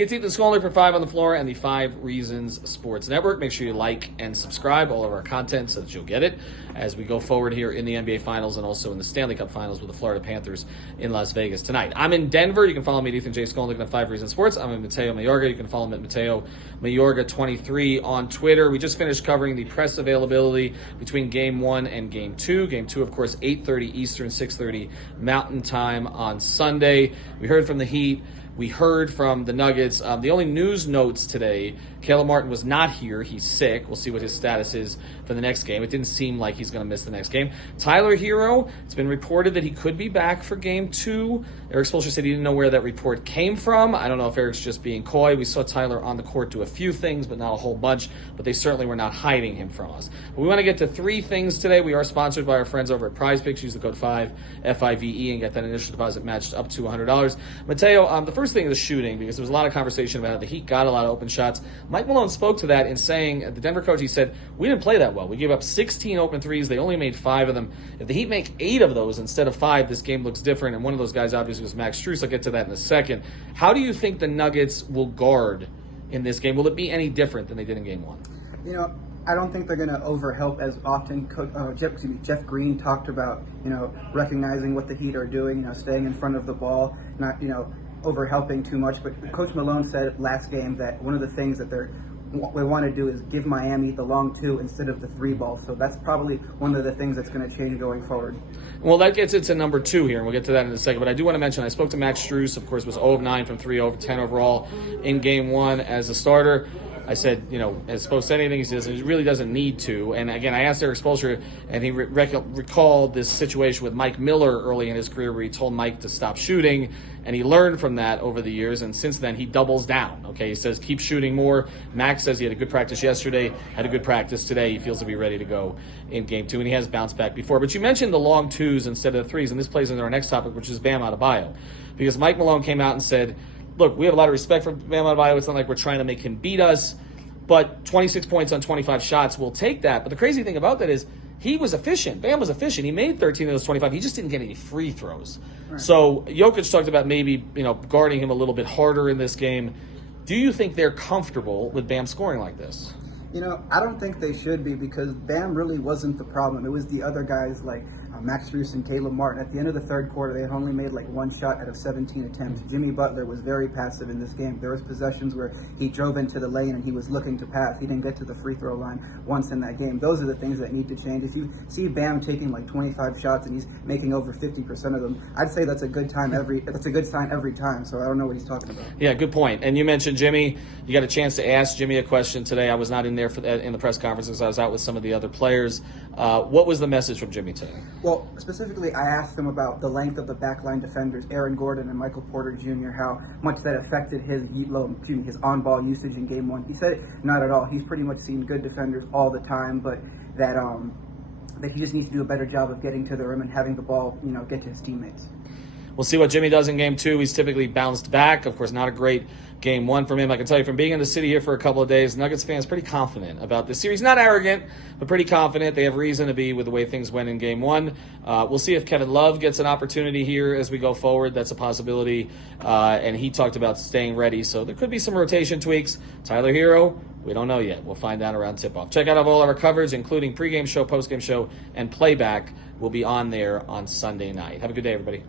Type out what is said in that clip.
It's Ethan Skolnick for Five on the Floor and the Five Reasons Sports Network. Make sure you like and subscribe all of our content so that you'll get it as we go forward here in the NBA Finals and also in the Stanley Cup Finals with the Florida Panthers in Las Vegas tonight. I'm in Denver. You can follow me at Ethan J. Skolnick on Five Reasons Sports. I'm in Mateo Mayorga. You can follow me at Mateo Mayorga23 on Twitter. We just finished covering the press availability between Game 1 and Game 2. Game 2, of course, 8:30 Eastern, 6:30 Mountain Time on Sunday. We heard from the Heat. We heard from the Nuggets. The only news notes today, Caleb Martin was not here. He's sick. We'll see what his status is for the next game. It didn't seem like he's going to miss the next game. Tyler Hero, it's been reported that he could be back for Game 2. Erik Spoelstra said he didn't know where that report came from. I don't know if Eric's just being coy. We saw Tyler on the court do a few things, but not a whole bunch. But they certainly were not hiding him from us. But we want to get to three things today. We are sponsored by our friends over at Prize Picks. Use the code 5, F-I-V-E, and get that initial deposit matched up to $100. Mateo, the first thing is the shooting, because there was a lot of conversation about it. The Heat got a lot of open shots. Mike Malone spoke to that in saying, the Denver coach, he said, we didn't play that well. We gave up 16 open threes. They only made 5 of them. If the Heat make 8 of those instead of 5, this game looks different. And one of those guys obviously was Max Strus. I'll get to that in a second. How do you think the Nuggets will guard in this game? Will it be any different than they did in Game 1? You know, I don't think they're going to overhelp as often. Jeff Green talked about, recognizing what the Heat are doing, staying in front of the ball, not, overhelping too much. But Coach Malone said last game that one of the things that we want to do is give Miami the long 2 instead of the 3 ball. So that's probably one of the things that's going to change going forward. Well, that gets it to number 2 here, and we'll get to that in a second. But I do want to mention, I spoke to Max Strus, of course, was 0 of 9 from 3, over 10 overall in Game 1 as a starter. I said, has Spo said anything? He says he really doesn't need to. And again, I asked Erik Spoelstra, and he recalled this situation with Mike Miller early in his career where he told Mike to stop shooting, and he learned from that over the years, and since then he doubles down. Okay, he says keep shooting more. Max says he had a good practice yesterday, had a good practice today. He feels to be ready to go in Game 2, and he has bounced back before. But you mentioned the long 2s instead of the 3s, and this plays into our next topic, which is Bam Adebayo. Because Mike Malone came out and said, look, we have a lot of respect for Bam Adebayo. It's not like we're trying to make him beat us, but 26 points on 25 shots, we'll take that. But the crazy thing about that is he was efficient. Bam was efficient. He made 13 of those 25. He just didn't get any free throws. Right. So Jokic talked about maybe guarding him a little bit harder in this game. Do you think they're comfortable with Bam scoring like this? I don't think they should be, because Bam really wasn't the problem. It was the other guys like Max Strus and Caleb Martin. At the end of the third quarter, they had only made like 1 shot out of 17 attempts. Jimmy Butler was very passive in this game. There was possessions where he drove into the lane and he was looking to pass. He didn't get to the free throw line once in that game. Those are the things that need to change. If you see Bam taking like 25 shots and he's making over 50% of them, I'd say that's a good sign every time. So I don't know what he's talking about. Yeah, good point. And you mentioned Jimmy. You got a chance to ask Jimmy a question today. I was not in there in the press conferences. I was out with some of the other players. What was the message from Jimmy today? Well, specifically, I asked him about the length of the backline defenders, Aaron Gordon and Michael Porter Jr., how much that affected his on-ball usage in Game 1. He said not at all. He's pretty much seen good defenders all the time, but that he just needs to do a better job of getting to the rim and having the ball, get to his teammates. We'll see what Jimmy does in Game 2. He's typically bounced back. Of course, not a great Game 1 from him. I can tell you from being in the city here for a couple of days, Nuggets fans pretty confident about this series. Not arrogant, but pretty confident. They have reason to be with the way things went in Game 1. We'll see if Kevin Love gets an opportunity here as we go forward. That's a possibility. And he talked about staying ready. So there could be some rotation tweaks. Tyler Hero, we don't know yet. We'll find out around tip-off. Check out all of our coverage, including pregame show, postgame show, and playback. Will be on there on Sunday night. Have a good day, everybody.